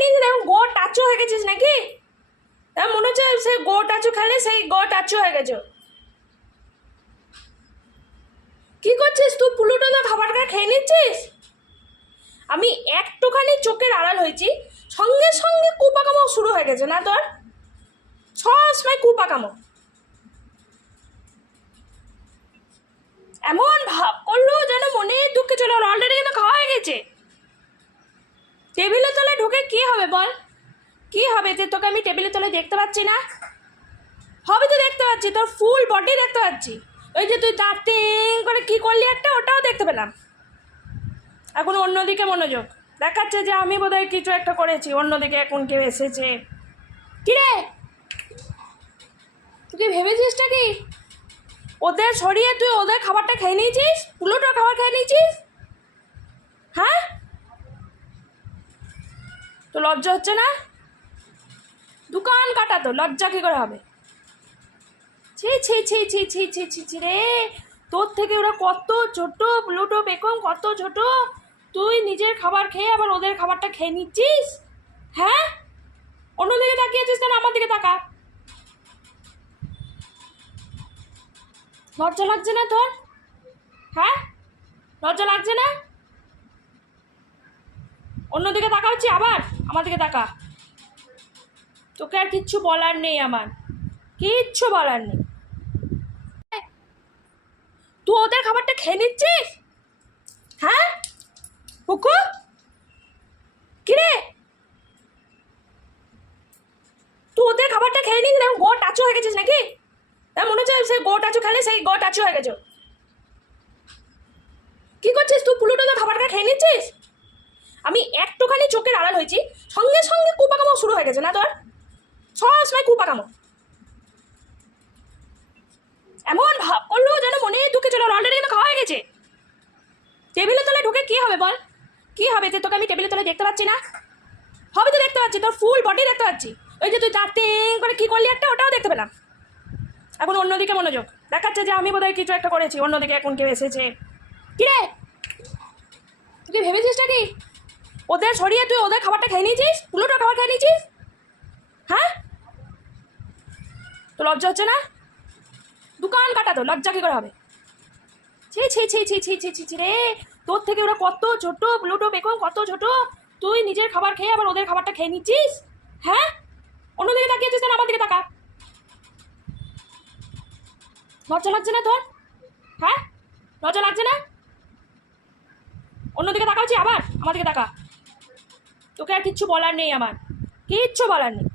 নিয়েছি, দেখুন গো টাচু হয়ে গেছিস নাকি? মনে হচ্ছে সে গো টাচু খেলে সেই গো টাচু হয়ে গেছো। কি করছিস তুই? পুলুটো তো খাবারটা খেয়ে নিচ্ছিস। আমি একটুখানি চোখের আড়াল হয়েছি, সঙ্গে সঙ্গে কুপাকামো শুরু হয়ে গেছে না তোর? সবসময় কুপাকামো। এমন ভাব করলো যেন মনে দুঃখে চলে গেল। অলরেডি কিন্তু খাওয়া হয়ে গেছে। টেবিলের তলায় ঢুকে কি হবে বল? কি হবে যে তোকে আমি টেবিলের তলায় দেখতে পাচ্ছি না? হবে তো দেখতে পাচ্ছি, তোর ফুল বডি দেখতে পাচ্ছি। ওই যে তুই দাঁত করে কি করলি একটা, ওটাও দেখতে পেলাম। এখন অন্যদিকে মনোযোগ দেখাচ্ছে যে আমি বোধহয় কিছু একটা করেছি। অন্যদিকে এখন কেউ এসেছে। কি রে, তুই কি ভেবেছিসটা কি ওদের সরিয়ে তুই ওদের খাবারটা খেয়ে নিয়েছিস? পুলোটার খাবার খেয়ে নিয়েছিস? হ্যাঁ, তো লজ্জা হচ্ছে না? দোকান কাটা তো লজ্জা কী করে হবে? ছি ছি ছি ছি ছি ছি ছি ছি রে, তোর থেকে ওরা কত ছোট, প্লুটো বেকম কত ছোট। তুই নিজের খাবার খেয়ে আবার ওদের খাবারটা খেয়ে নিচ্ছিস। হ্যাঁ, অন্যদিকে তাকিয়েছিস কেন? আমার দিকে তাকা। লজ্জা লাগছে না তোর? হ্যাঁ, লজ্জা লাগছে না? অন্যদিকে তাকা হচ্ছে, আবার আমার দিকে তাকা। তোকে আর কিচ্ছু বলার নেই, আমার কিচ্ছু বলার নেই। তুই ওদের খাবারটা খেয়ে নিচ্ছিস? হ্যাঁ পুকু, কিরে তুই ওদের খাবারটা খেয়ে নিস, গো টাচু হয়ে গেছিস নাকি? মনে হচ্ছে সে গো টাচু খেলে সেই গো টাচু হয়ে গেছো। কি করছিস তুই? পুলুটো তো খাবারটা খেয়ে নিচ্ছিস। আমি একটুখানি চোখের আড়াল হয়েছি, সঙ্গে সঙ্গে কুপাকামো শুরু হয়ে গেছে না তোর? সবসময় কুপাকামো। এমন ভাব করলো যেন মনে দুঃখে চলে গেল। অলরেডি কিন্তু খাওয়া হয়ে গেছে। টেবিলের তলায় ঢুকে কি হবে বল? কি হবে যে তোকে আমি টেবিলের তলায় দেখতে পাচ্ছি না? হবে তো দেখতে পাচ্ছি, তোর ফুল বডি দেখতে পাচ্ছি। ওই যে তুই দাঁত করে কি করলি একটা, ওটাও দেখতে পেলাম। এখন অন্যদিকে মনোযোগ দেখাচ্ছে যে আমি বোধহয় কিছু একটা করেছি। অন্যদিকে এখন কেউ এসেছে। কি রে, তুই কি ভেবেছিসটা কি ওদের সরিয়ে তুই ওদের খাবারটা খেয়ে নিয়েছিস? পুলোটার খাবার খেয়ে নিয়েছিস? হ্যাঁ, তো লজ্জা হচ্ছে না? দোকান কাটা তো লজ্জা কী করে হবে? ছি ছি ছি ছি ছি ছি ছি ছি রে, তোর থেকে ওরা কত ছোট, প্লুটো বেকম কত ছোট। তুই নিজের খাবার খেয়ে আবার ওদের খাবারটা খেয়ে নিচ্ছিস। হ্যাঁ, অন্যদিকে তাকিয়েছিস কেন? আমার দিকে তাকা। লজ্জা লাগছে না তোর? হ্যাঁ, লজ্জা লাগছে না? অন্যদিকে তাকা হচ্ছে, আবার আমার দিকে তাকা। তোকে আর কিচ্ছু বলার নেই, আমার কিচ্ছু বলার নেই।